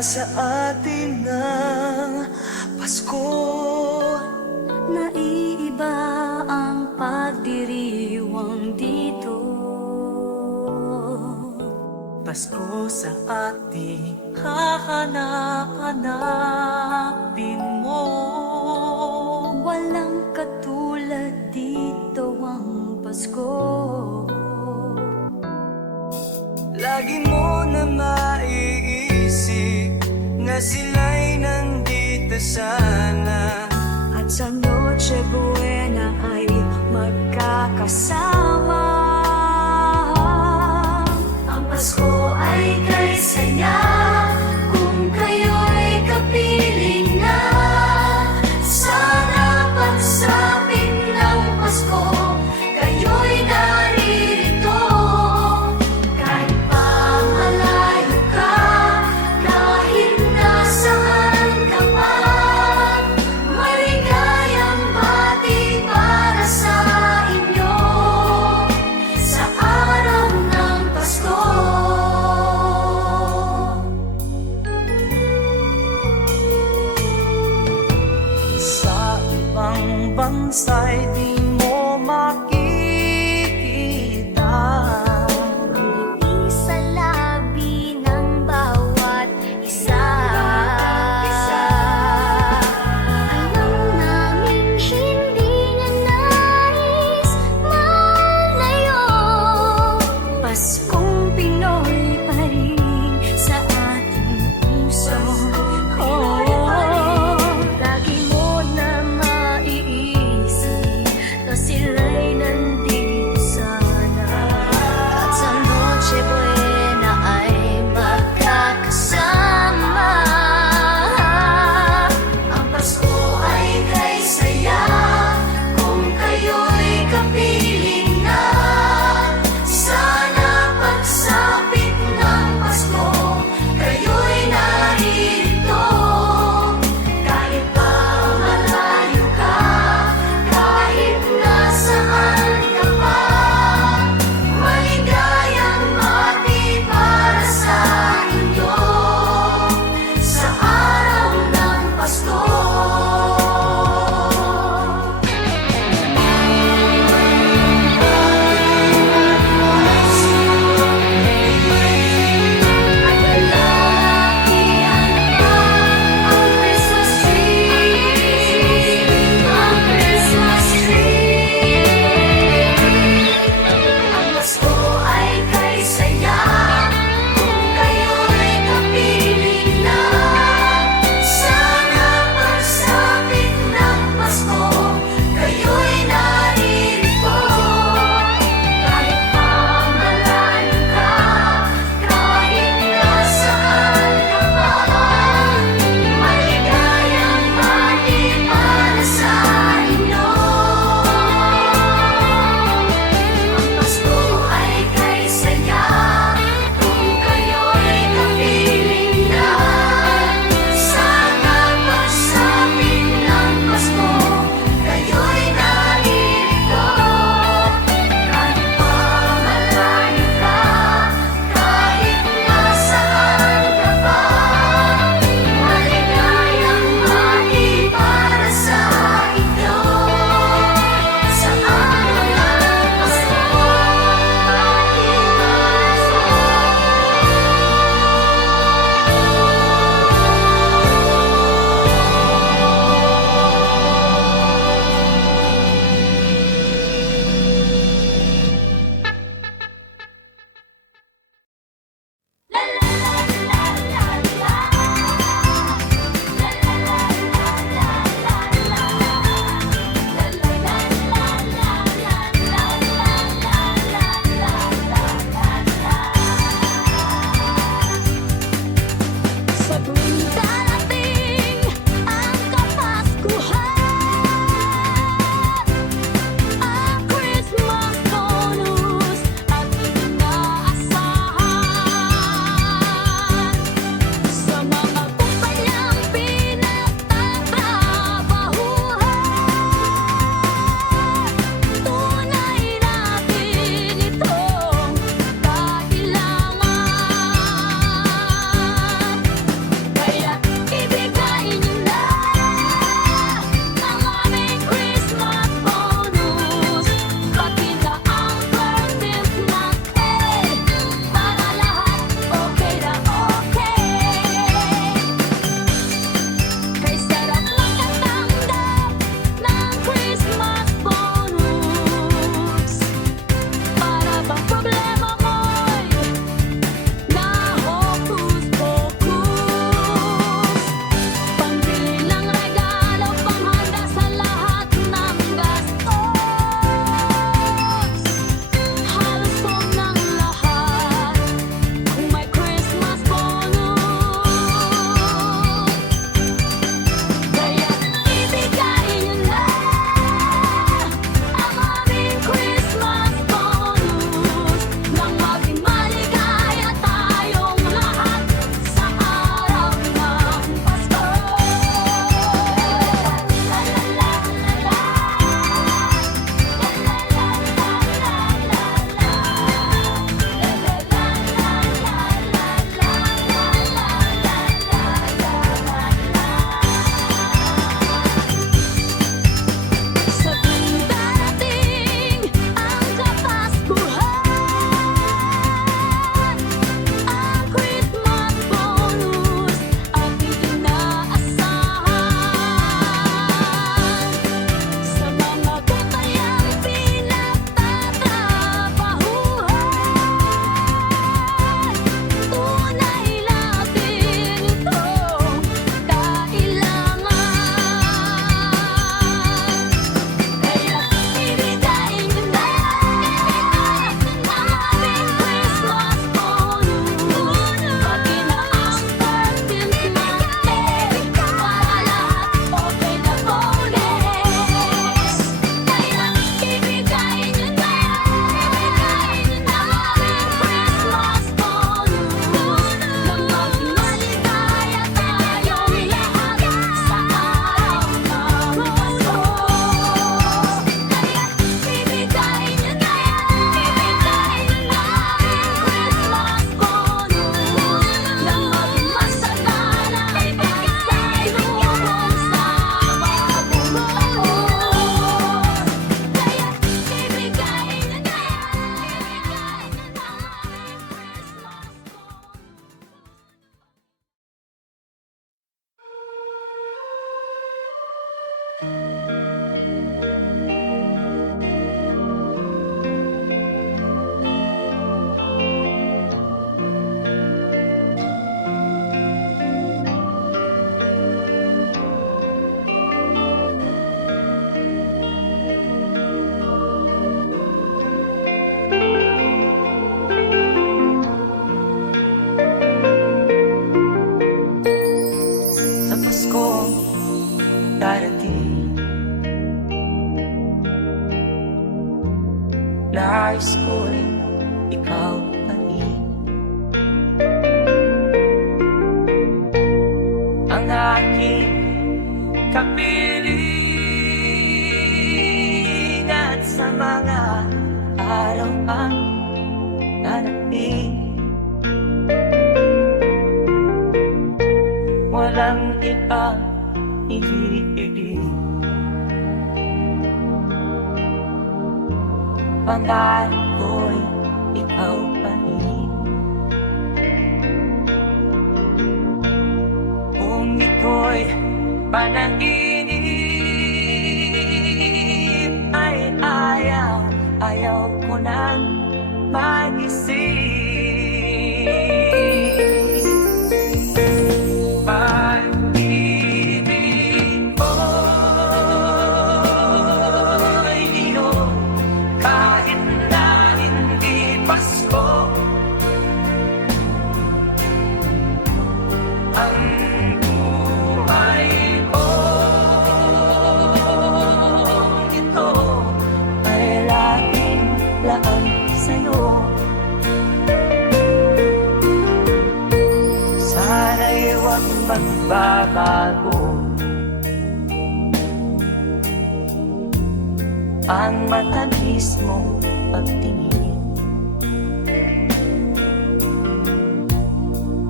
sa atin ng Pasko. Naiiba ang pagdiriwang dito. Pasko sa ating hahanap-hanapin mo. Walang katulad dito ang Pasko. Lagi mo na maiisip na sila'y nandito sana, At sa Noche Buena ay magkakasama. Ang Pasko ay kay saya kung kayo'y kapiling na. Sana pagsapit ng Pasko, kayo'y naririto. Kahit pa malayo ka, kahit nasaan ka pa, maligayang bati para sa inyo sa araw ng Pasko. sa ibang bansa'y di mo makikita. Sa labi ng bawat isa, alam naming hindi na nais malayo. Paskong Pinoy pa rin sa ating puso. Lagi mo na maiisip na sila'y nandito sana. At sa Noche Buena ay magkakasama. Ang Pasko ay kay saya kung kayo'y kapiling na. Sana Nais ko'y ikaw pa rin ang aking kapiling at sa mga araw ang darating. Walang ibang iniibig. Pangarap ko'y ikaw pa rin. Kung ito'y panaginip ay ayaw ko nang mag-isip. Pag-ibig ko'y iyong kahit na hindi Pasko. Ang buhay ko ito ay laging laan sa'yo. Sana'y huwag magbabago ang matamis mong pagtingin.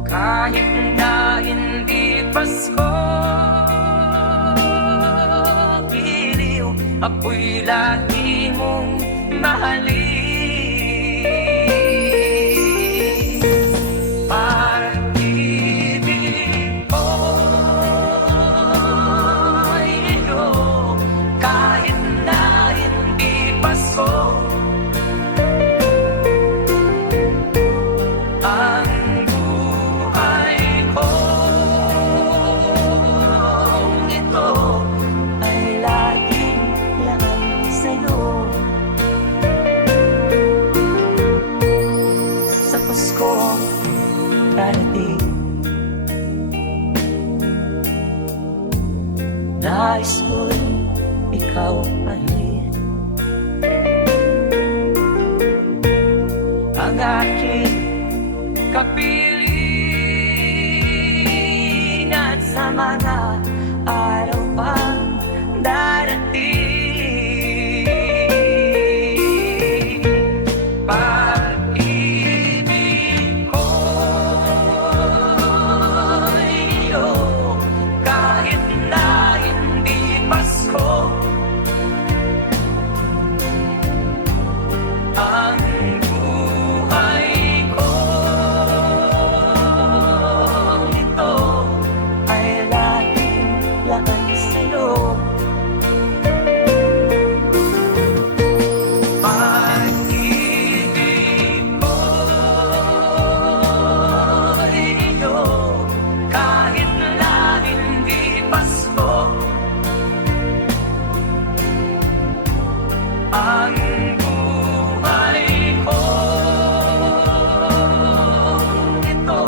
Kahit na hindi Pasko, giliw ako'y lagi mong mahalin. Pag-ibig ko'y iyong kahit na hindi Pasko. Ang buhay ko ito ay laging laan sa'yo. Sa Pasko darating, nais ko'y ikaw pa rin ang aking kapiling at sa mga araw pang darating. Pag-ibig ko'y iyong kahit na hindi Pasko. Ang buhay ko ito ay laging laan sa'yo. Pag-ibig ko'y iyong kahit na hindi Pasko. Ang buhay ko ito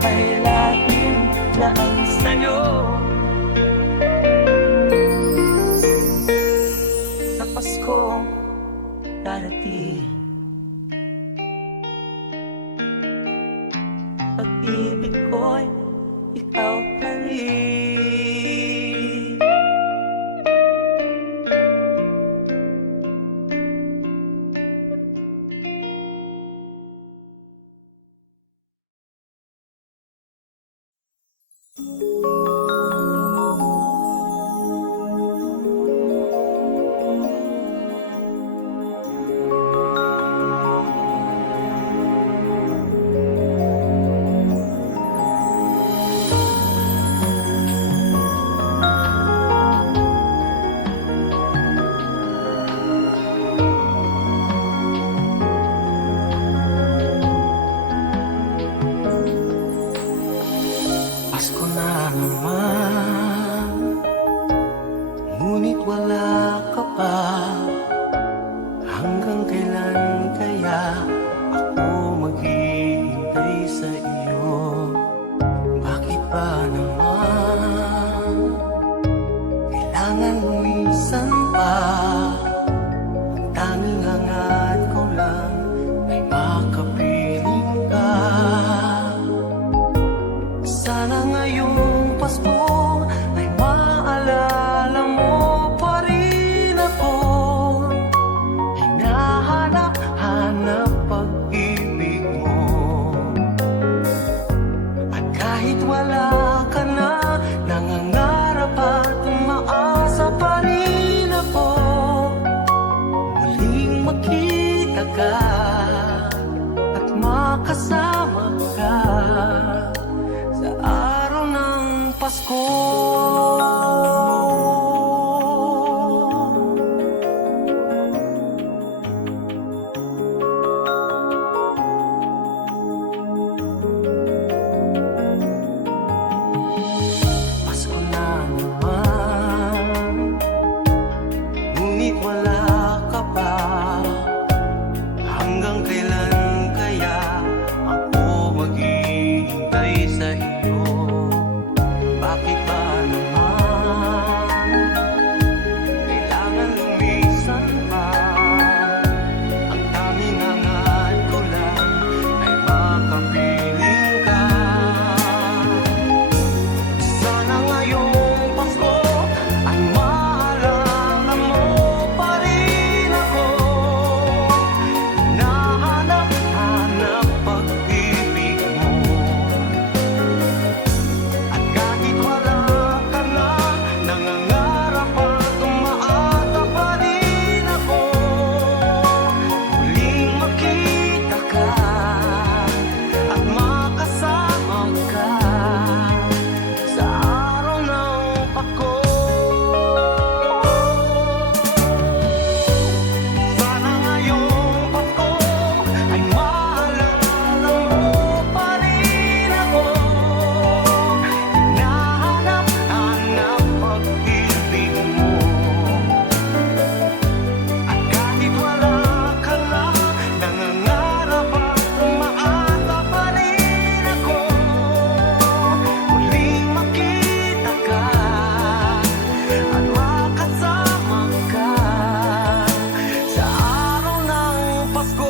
ay laging laan sa'yo. Sa Pasko darating, pag-ibig ko'y ikaw pa rin. makasama ka sa araw ng Pasko. Pasko na naman, ngunit wala ka pa. Hanggang kailan kaya ako maghihintay sa iyo? Bakit ba naman kailangan lumisan pa? Ang tanging hangad ko lang ay makapiling ka. Sana ngayong Pasko ay maalala mo pa rin ako. Hinahanap-hanap pag-ibig mo. At kahit wala ka na, nangangarap at umaasa pa rin ako. Muling makita ka at makasama ka sa araw ng Pasko. Sana ngayong Pasko ay maalala mo pa rin ako. Hinahanap-hanap pag-ibig mo. At kahit wala ka na, nangangarap at umaasa pa rin ako. Muling makita ka at makasama ka sa araw ng Pasko.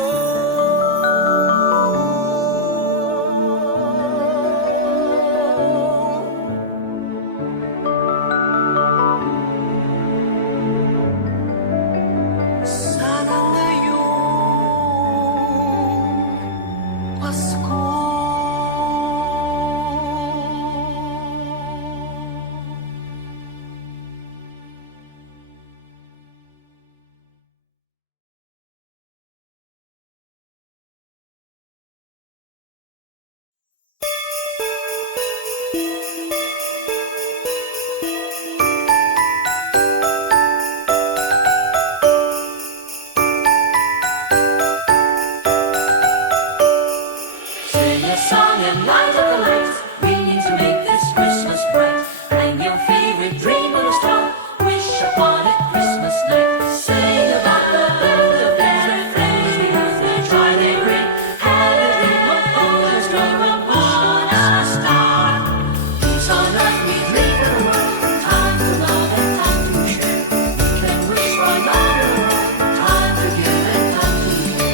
Sana ngayong Pasko. Sing a song and light up the lights. We need to make this Christmas bright. Hang your favorite dream on a star. Wish upon it Christmas night. Sing about the birth of their flames because they try they ring. Have a dream of golden stream upon a star. Peace on earth we dream for the world. Time to love and time to share. We can wish for love and war. Time to give and time to share.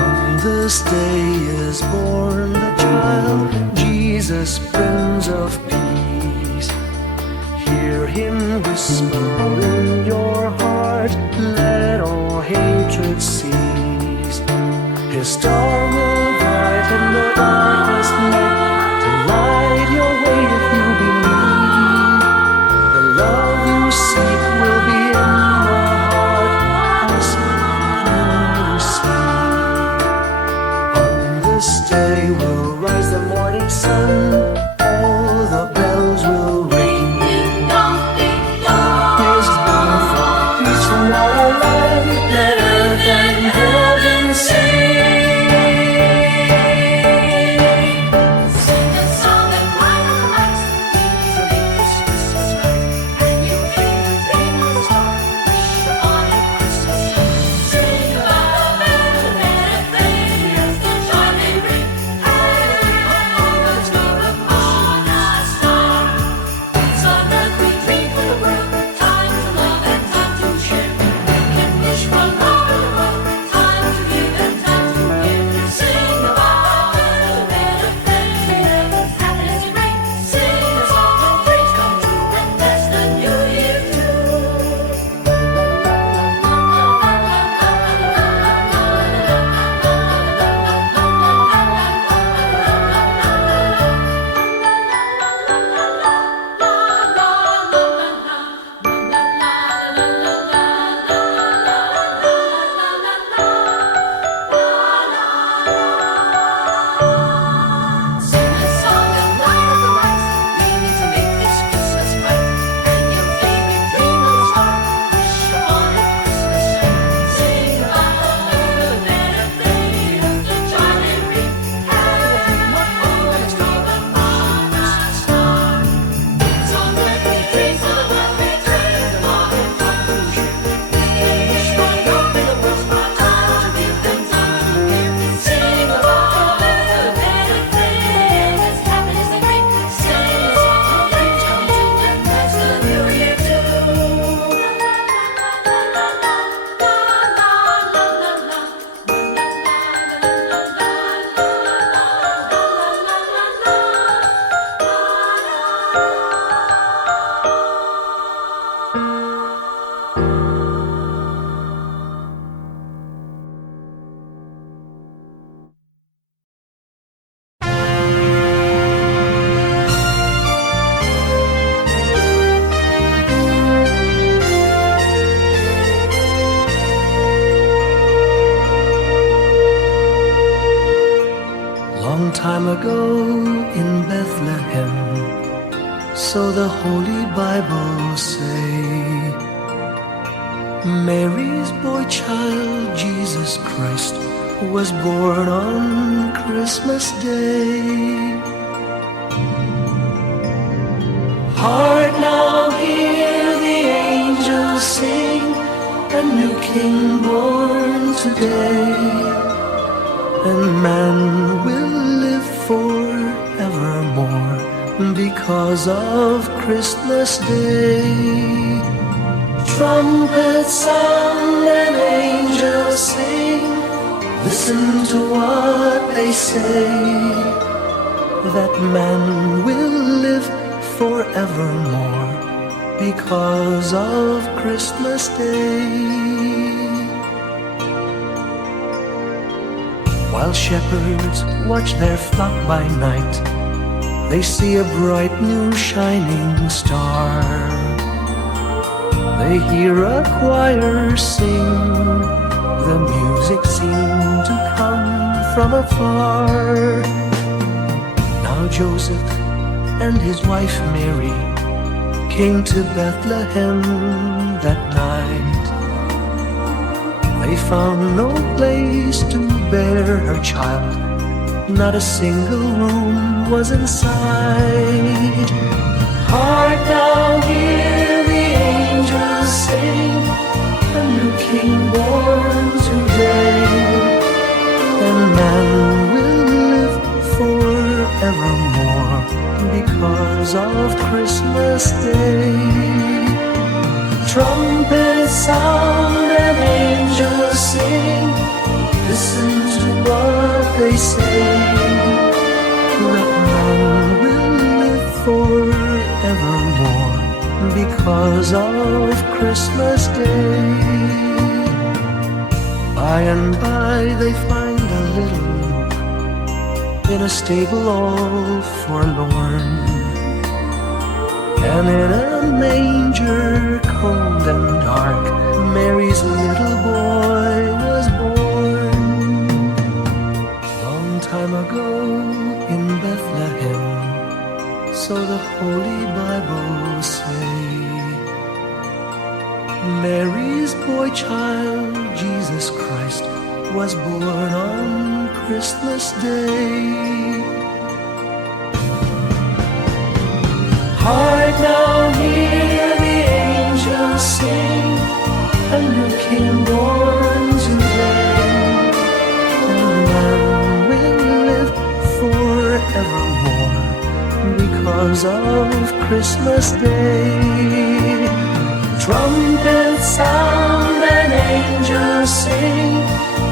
On this day is born the child, Jesus, Prince of Peace. Hear him whisper in your heart, let all hatred cease. His star will brighten the darkest night, to light your way if you believe. The love you seek will be in your heart, as you see. On this day will rise the morning sun, all the bells will ring. Ding dong, ding dong. His birth, peace from our life, let earth and Bethlehem, so the Holy Bible say. Mary's boy child, Jesus Christ, was born on Christmas Day. Hark now, hear the angels sing, a new King born today, and man will live forevermore because of Christmas Day. Trumpets sound and angels sing, listen to what they say, that man will live forevermore because of Christmas Day. While shepherds watch their flock by night, they see a bright new shining star. They hear a choir sing, the music seemed to come from afar. Now Joseph and his wife Mary came to Bethlehem that night. They found no place to bear her child, not a single room was inside. Hark now, hear the angels sing, a new King born today, and man will live forevermore because of Christmas Day. Trumpets sound and angels sing, listen to what they say, that man will live forevermore because of Christmas Day. By and by they find a little nook in a stable all forlorn, and in a manger cold and dark, Mary's little boy was born. Long time ago in Bethlehem, so the Holy Bible say. Mary's boy child, Jesus Christ, was born on Christmas Day. Hark now, hear the angels sing, a new King born today, and man will live forevermore because of Christmas Day. Trumpets sound and angels sing,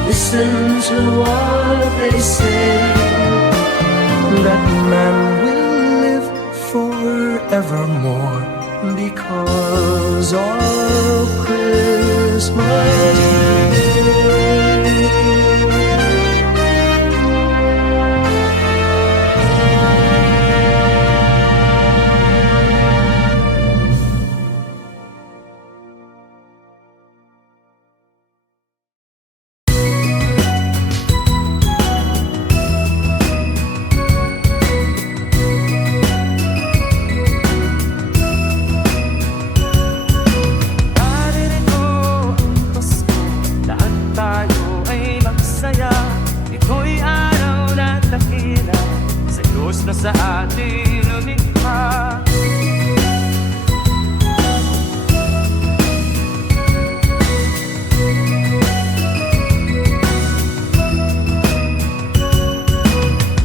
listen to what they say, that man will live forevermore because of Christmas Day. Na sa atin lumikha,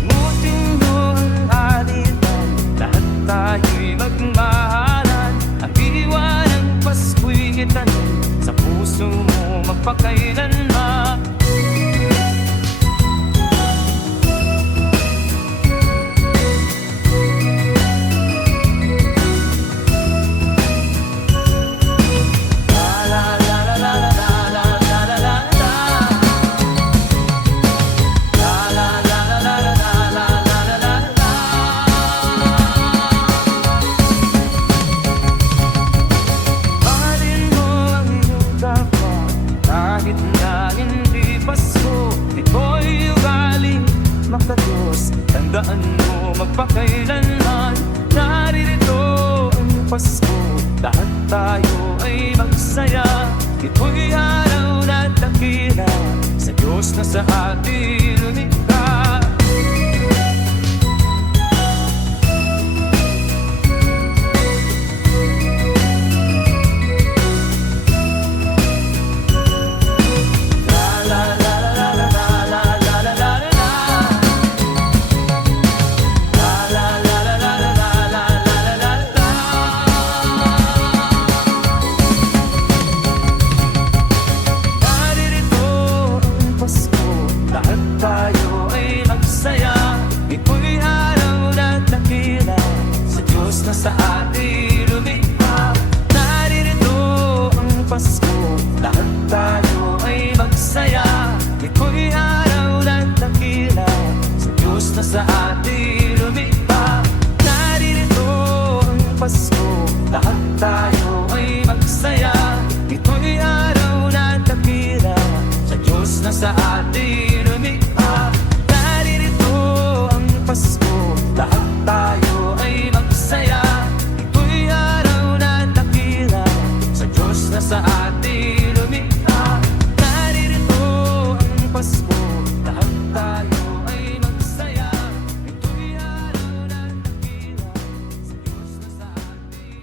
ngutin mo ang alitan, lahat tayo'y magmahalan. Ang diwa ng Pasko'y itanim sa puso mo magpakailanman. Tandaan mo magpakailan sa atin lumikha. Sa atin lumikha, naririto ang Pasko, lahat tayo ay magsaya. Ito'y araw ng dakila, sa Diyos na sa atin lumikha. Naririto ang Pasko, lahat tayo ay magsaya. Ito'y araw ng dakila, sa Diyos na sa atin lumikha. Naririto ang Pasko, lahat tayo ay magsaya. Sa atin lumikha, naririto ang Pasko, lahat tayo ay magsaya. Ito'y araw ng dakila, sa Diyos na sa atin.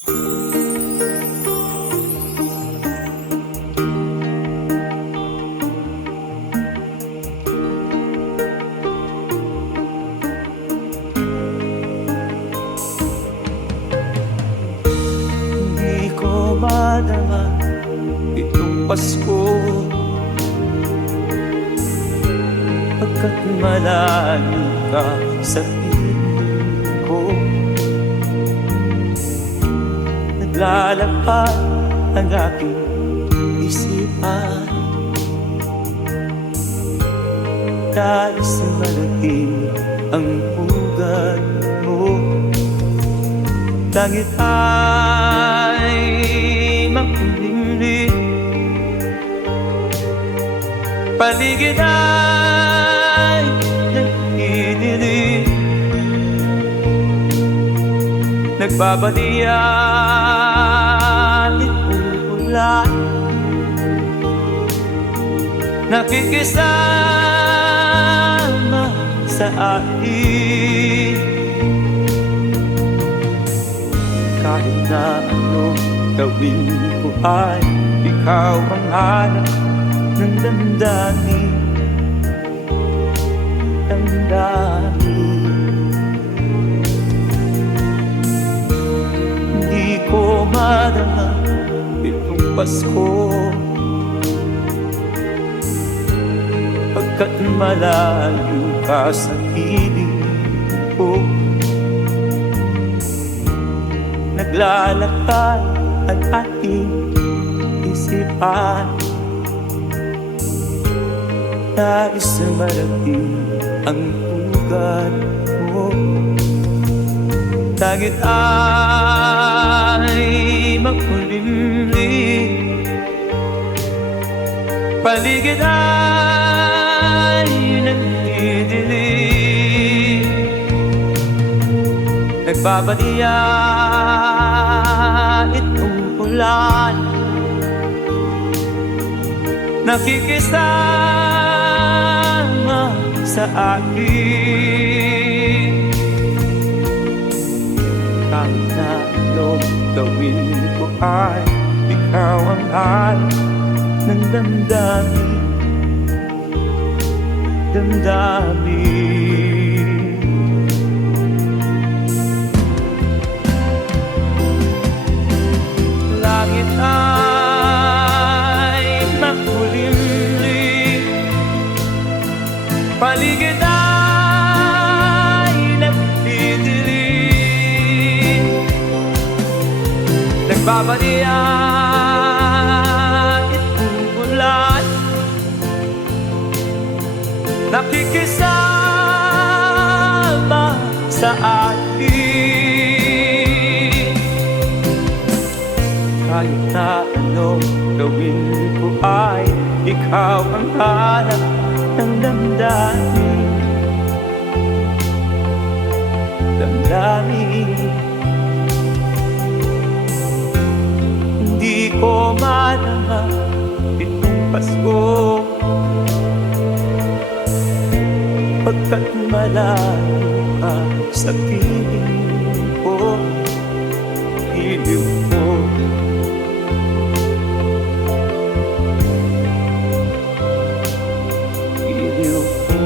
Hindi ko madama itong Pasko, pagkat malayo ka sa piling ko. Naglalakad ang aking isipan, nais malaking ang pugad mo. Langit ay makulimlim, paligid ay nagdidilim. Nagbabalian itong ulan, nakikisama sa akin. Kahit na ano gawin ko ay ikaw ang hanap ng damdamin. Hindi ko madama itong Pasko, pagkat malayo ka sa piling ko. Naglalakad ang aking isipan, nais marating ang pugad mo. Langit ay makulimlim, paligid ay nagdidilim. Nagbabalian itong ulan, nakikisama sa akin. Kahit na anong gawin ko ay ikaw ang hanap ng damdamin. Langit ay makulimlim, paligid ay nagdidilim. Nagbabalian itong ulan, nakikisama sa akin. Kahit na anong gawin ko ay ikaw ang hanap ng damdamin. Hindi ko madama itong Pasko, pagkat malayo ka sa piling ko. Iliw mo, iliw mo.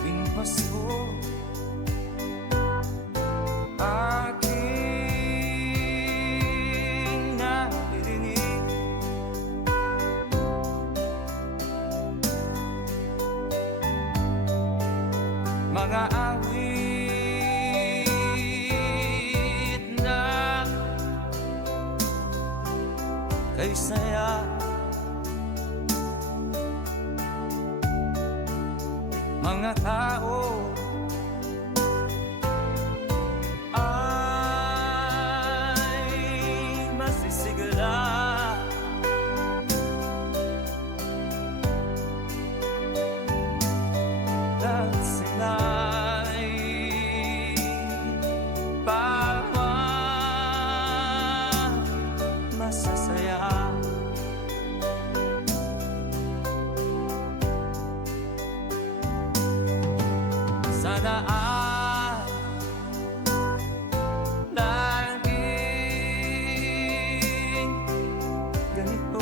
Tuwing Pasko, aking naririnig mga awit na kay saya. mga tao ay masisigla at sila'y masasaya. Sana ay laging ganito.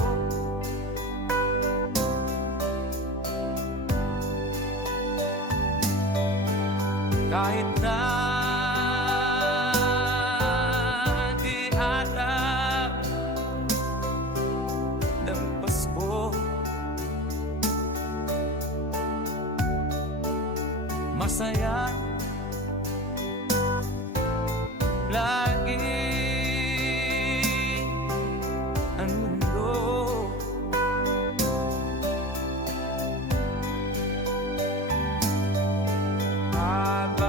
Kahit na di alam ng Pasko, masaya lagi ang mundo. Habang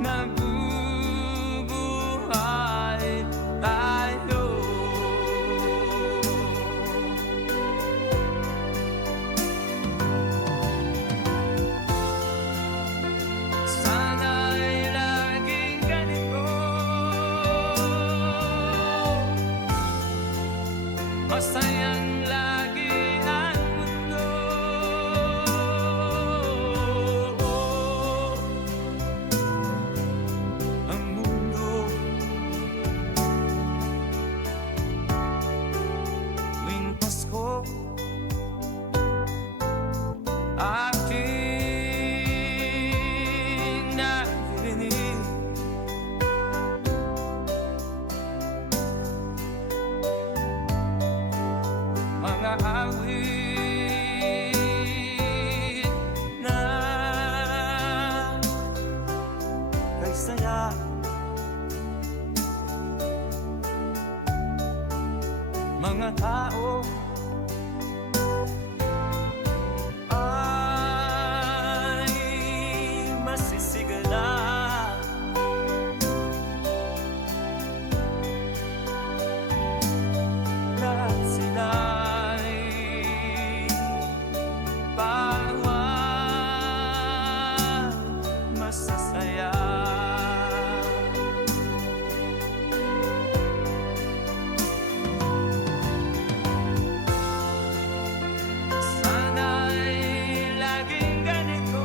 nabubuhay tayo, sana'y laging ganito. Masayang lagi ang mundo. Ang mundo tuwing Pasko aking naririnig mga awit na kay saya. Mga tao ay masisigla at sila'y bawat masasaya. Sana'y laging ganito.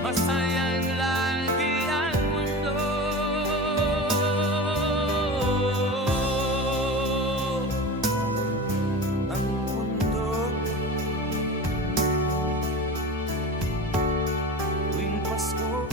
Masayang lagi ang mundo. Ang mundo tuwing Pasko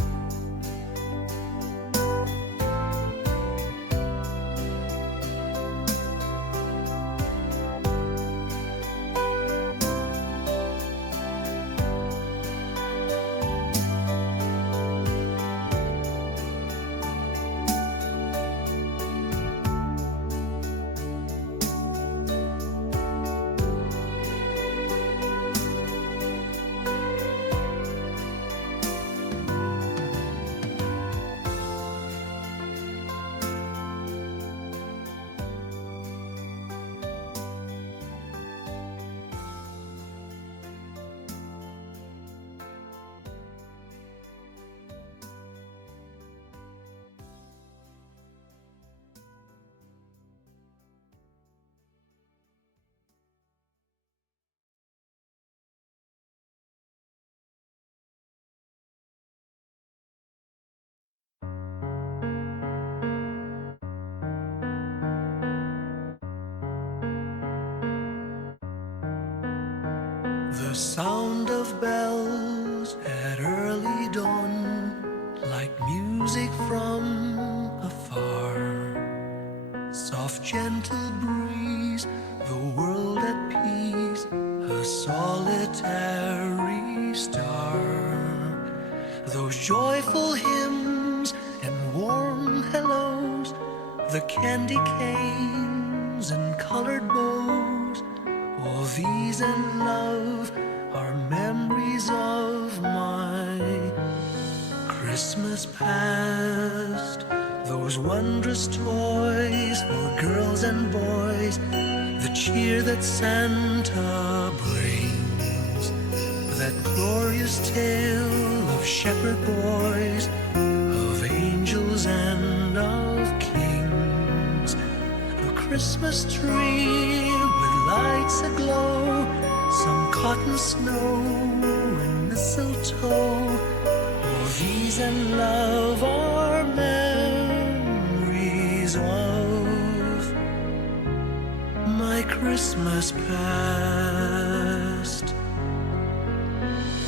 The sound of bells at early dawn, like music from afar. Soft, gentle breeze, the world at peace, a solitary star. Those joyful hymns and warm hellos, the candy cane ribbons and colored bows. All these and love are memories of my Christmas past. Those wondrous toys for girls and boys, the cheer that Santa brings, that glorious tale of shepherd boys, of angels and of kings. A Christmas tree with lights aglow, some cotton snow and mistletoe. All these and love are memories of my Christmas past.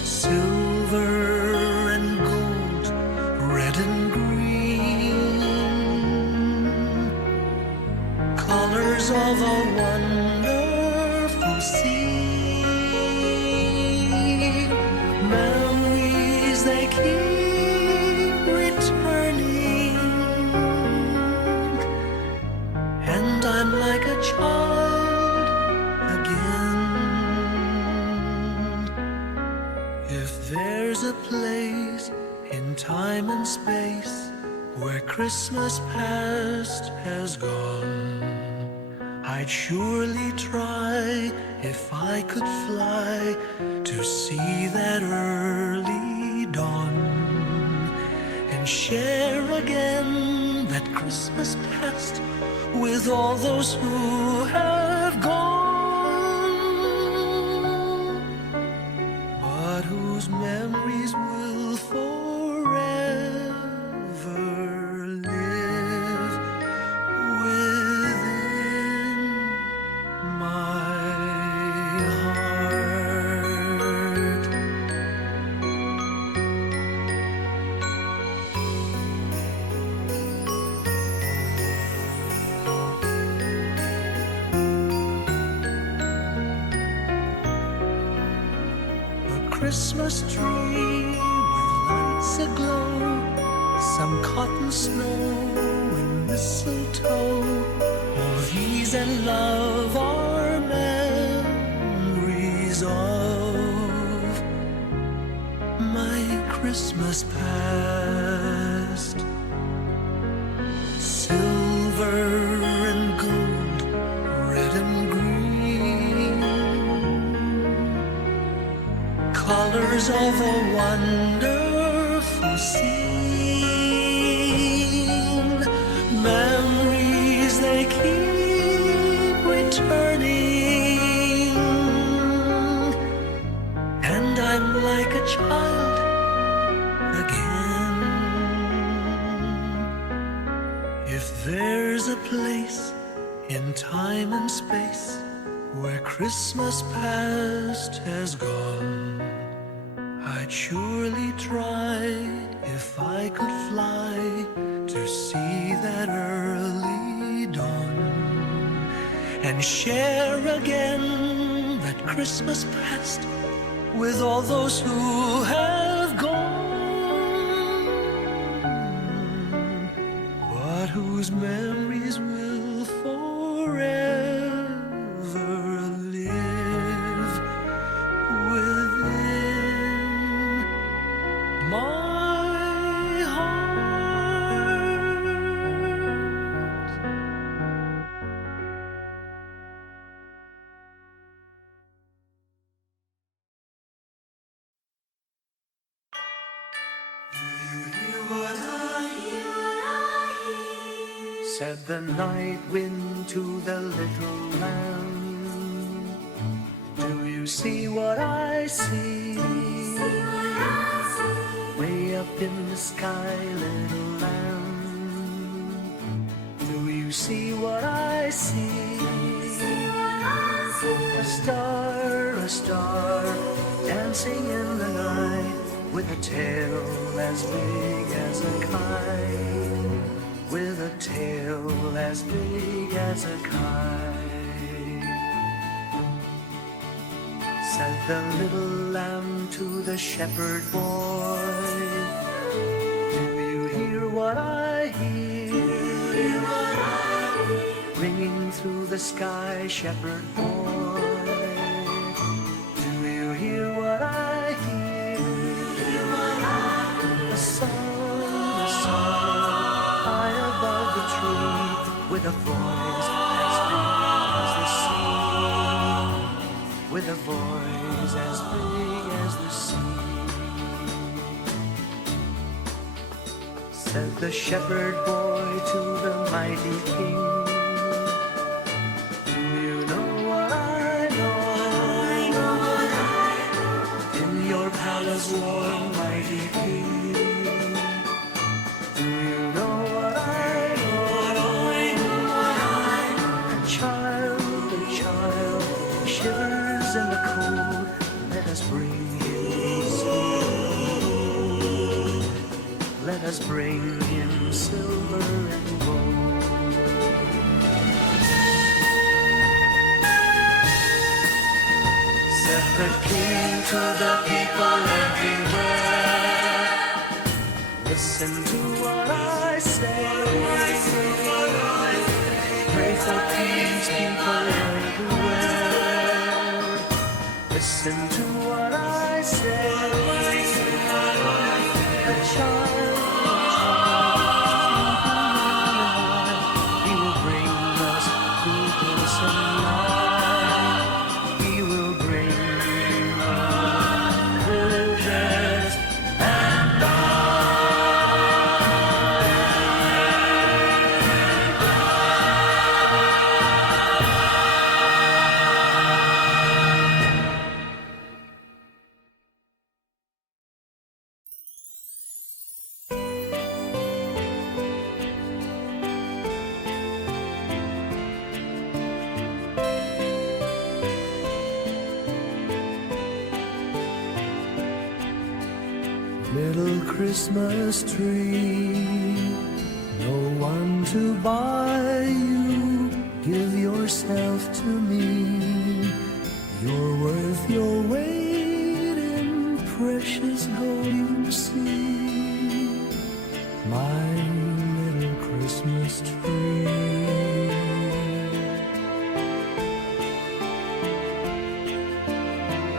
Silver and gold, red and green, colors of a wonderful scene. Memories they keep returning, and I'm like a child again. If there's a place in time and space where Christmas past has gone, I'd surely try, if I could fly, to see that early dawn and share again that Christmas past with all those who have gone, but whose memories will forever live within my heart. A Christmas tree with lights aglow, some cotton snow and mistletoe. All these and love are memories of my Christmas past. Silver and gold, red and green, colors of a wonderful scene. Memories they keep returning, and I'm like a child again. If there's a place in time and space where Christmas past has gone, I'd surely try, if I could fly, to see that early dawn and share again that Christmas past with all those who have gone, but whose memories will forever live within my heart. Do you hear what I hear? Said the night wind to the little lamb. Do you see what I see? Way up in the sky, little lamb. Do you see what I see? A star, dancing in the night, with a tail as big as a kite, with a tail as big as a kite. Said the little lamb to the shepherd boy, do you hear what I hear? Ringing through the sky, shepherd boy. Do you hear what I hear? The song, high above the tree, with a voice as big as the sea, with a voice as big as the sea. Said the shepherd boy to the mighty king, do you know what I know? In your palace warm, mighty king, do you know what I know? A child shivers in the cold. Let us bring him sweet. Let us bring him silver and gold. Said the king to the people everywhere, listen to what I say. Pray for peace, people everywhere. Listen to what I say. The child, he will bring us goodness and light. He will bring us goodness and little Christmas tree, no one to buy you. Give yourself to me. You're worth your weight in precious gold, you see. My little Christmas tree.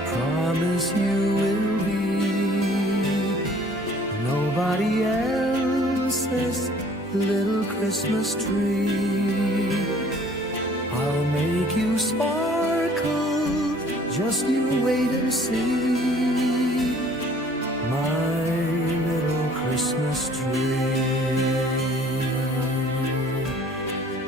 Promise you will be nobody else's little Christmas tree. I'll make you sparkle, just you wait and see. My little Christmas tree.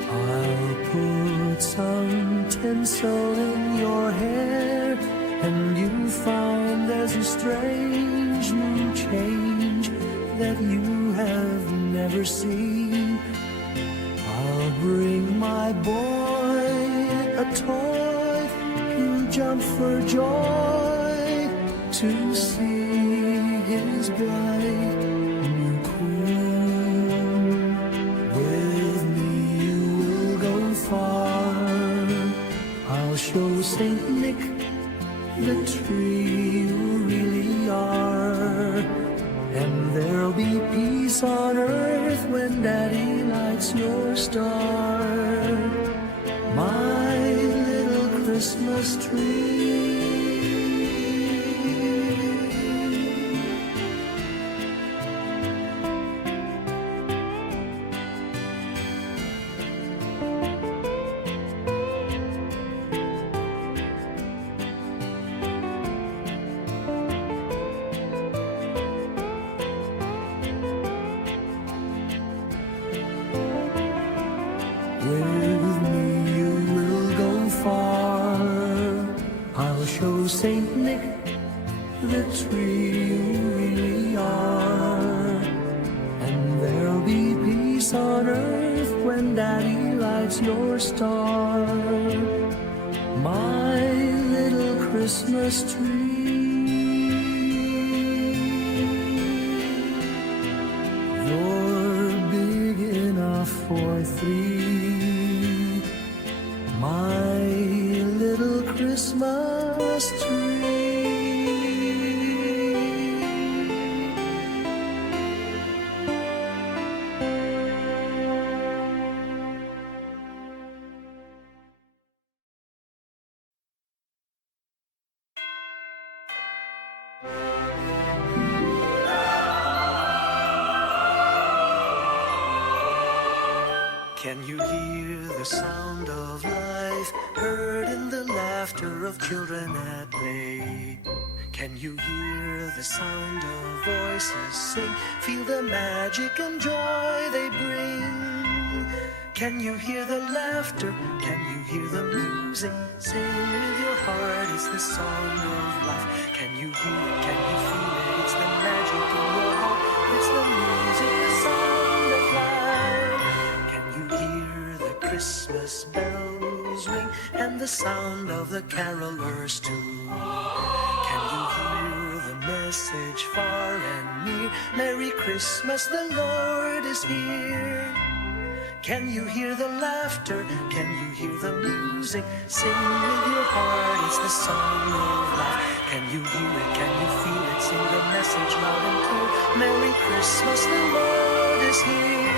I'll put some tinsel in your hair, and you'll find there's a strange new change that you have never seen. I'll bring my boy a toy, he'll jump for joy to see his bright new queen. With me you will go far. I'll show Saint Nick the tree you really are. And there'll be peace on earth when Daddy lights your star. My little Christmas tree. With me you will go far. I'll show Saint Nick the tree you really are. And there'll be peace on earth when Daddy lights your star. My little Christmas tree. You're big enough for three. My little Christmas tree. Can you hear the sound of life heard in the laughter of children at play? Can you hear the sound of voices sing? Feel the magic and joy they bring. Can you hear the laughter? Can you hear the music? Sing with your heart, it's the song of life. Can you hear it? Can you feel it? It's the magic in your heart. It's the music, the sound of life. Can you hear the Christmas bells ring and the sound of the carolers too? Can you hear the message far and near? Merry Christmas, the Lord is here. Can you hear the laughter? Can you hear the music? Sing with your heart, it's the song of life. Can you hear it? Can you feel it? Sing the message loud and clear. Merry Christmas, the Lord is here.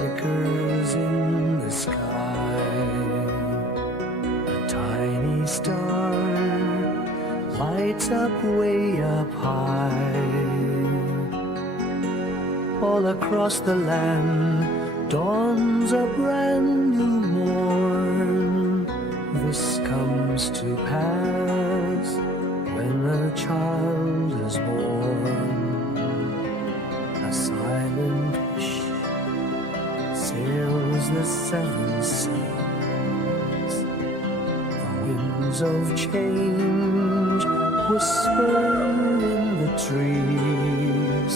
Flickers in the sky. A tiny star lights up way up high. All across the land dawns a brand new morn. This comes to pass when a child is born. A silent wish sails the seven seas. The winds of change whisper in the trees,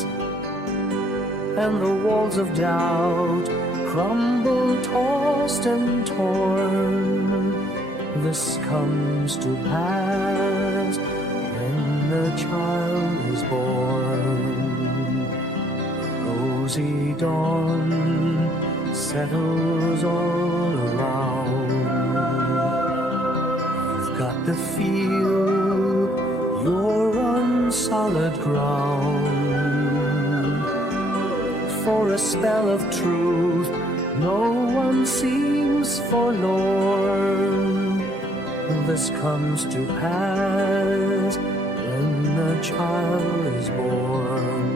and the walls of doubt crumble, tossed and torn. This comes to pass when the child is born. Rosy dawn settles all around. You've got to feel you're on solid ground. For a spell of truth, no one seems forlorn. This comes to pass when the child is born.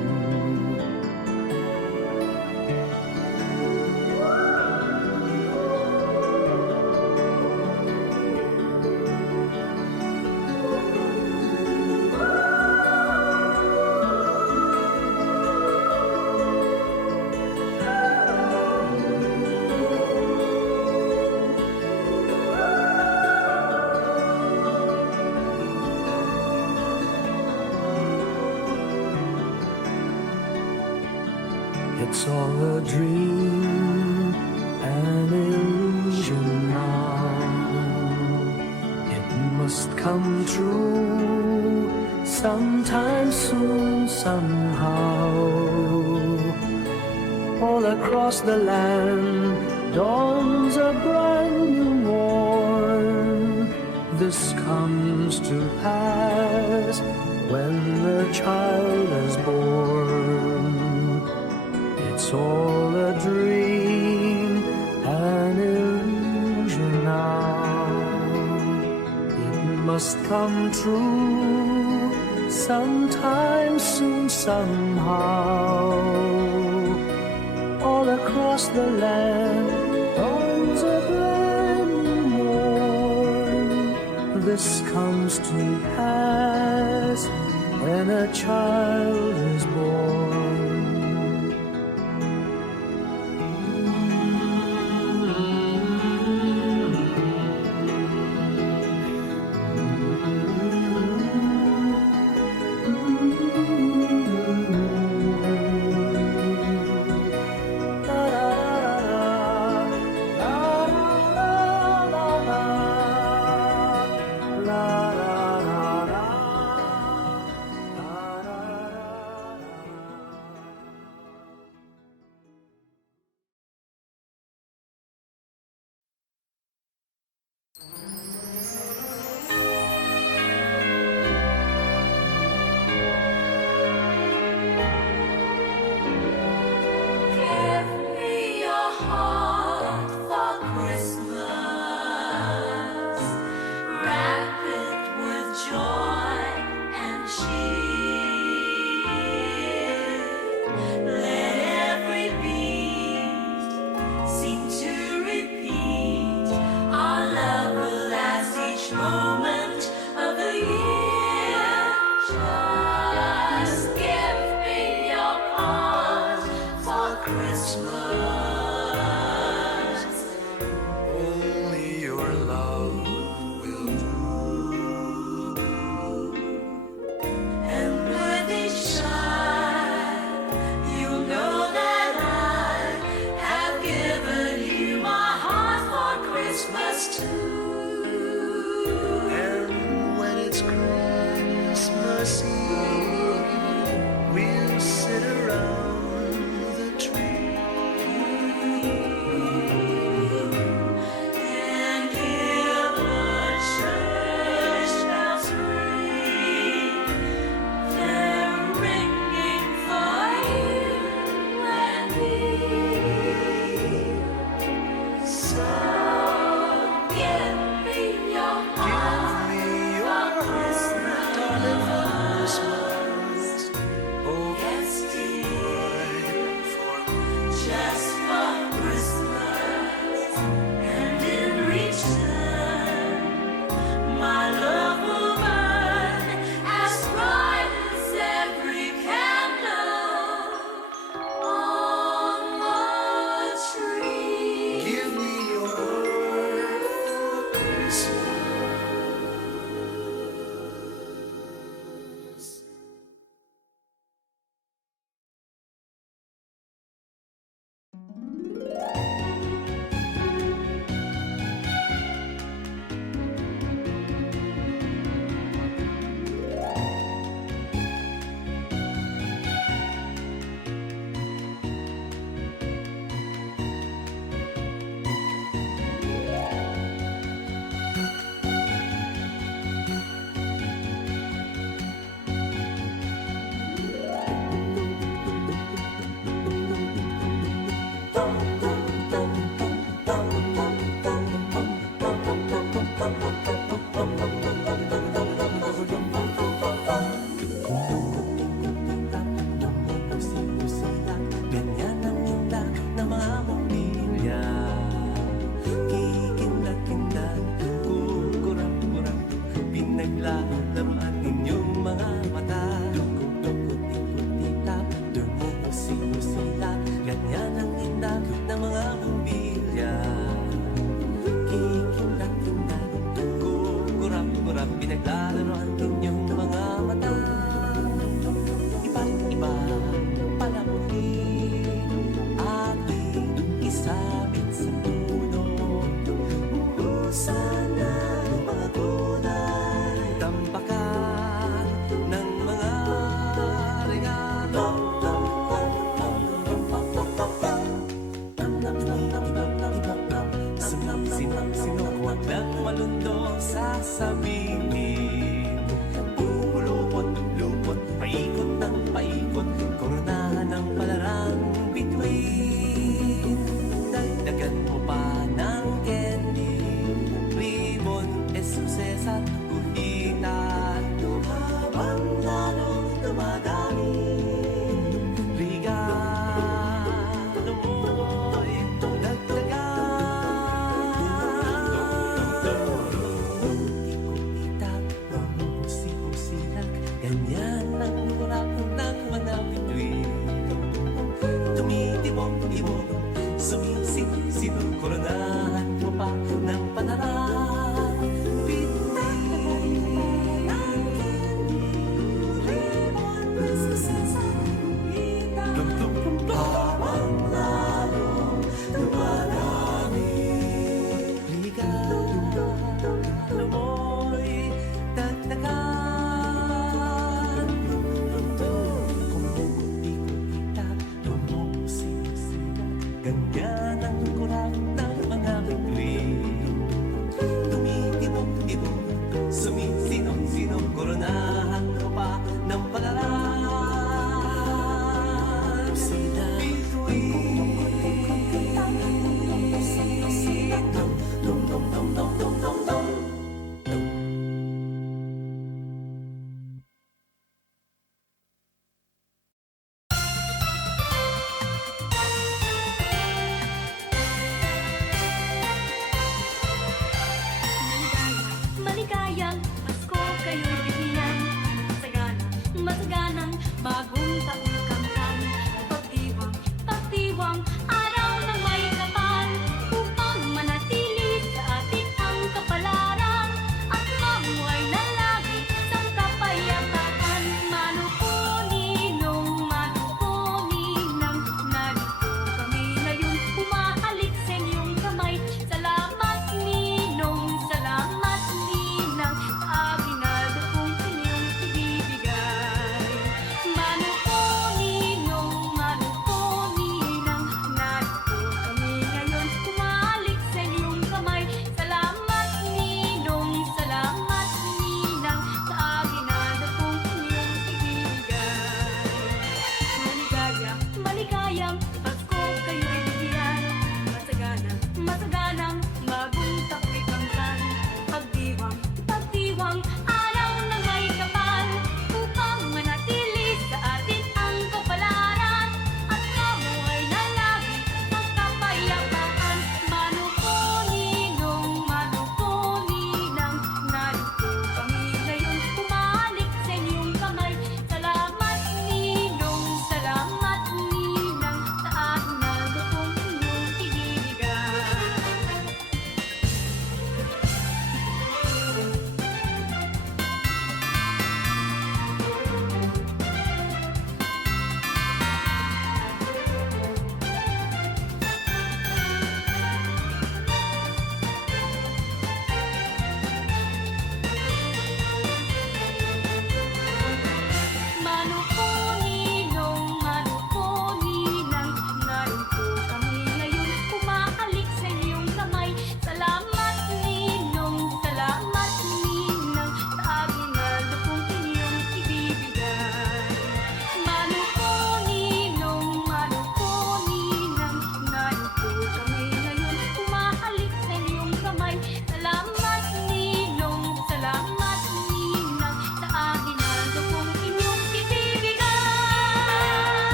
It's all a dream, an illusion now. It must come true sometime soon, somehow. All across the land dawns a brand new morn. This comes to pass must come true sometime soon, somehow. All across the land dawns a brand new morn. This comes to pass when a child is born. Give me your heart for Christmas. Wrap it with joy and cheer. Let every beat seem to repeat. Our love will last each moment of the year. Just give me your heart for Christmas. Only your love will do. And with each child, you know that I have given you my heart for Christmas too. And when it's Christmas Eve, we'll sit around the tree. And hear the church bells ring. They're ringing for you and me. So give me your heart Give me your for Christmas. darling, for Christmas. Oh, Yes, dear, for just for Christmas. And in return, my love will burn as bright as every candle on the tree. give me your heart for Christmas. Ganyan ang inda ng mga bumbilya. Kikindag-kindag, kukurap-kurap, pinaglalaroan ninyong mga mata. Tukot-ikot-ikap, dumumusik-musila. Ganyan ang inda ng mga bumbilya. Kikindag-kindag, kukurap-kurap, pinaglalaroan ninyong mga mata. Iba't iba palamuti ating isabit sa puno. Ubusan na mga gulay, tampakan ng mga regalo. Sinok, huwag lang malundong sasabihin. Lupot, paikot ng paikot, koronahan ng palarang bituin. Dagdagan mo pa ng candy, ribbon, esuse sa guhit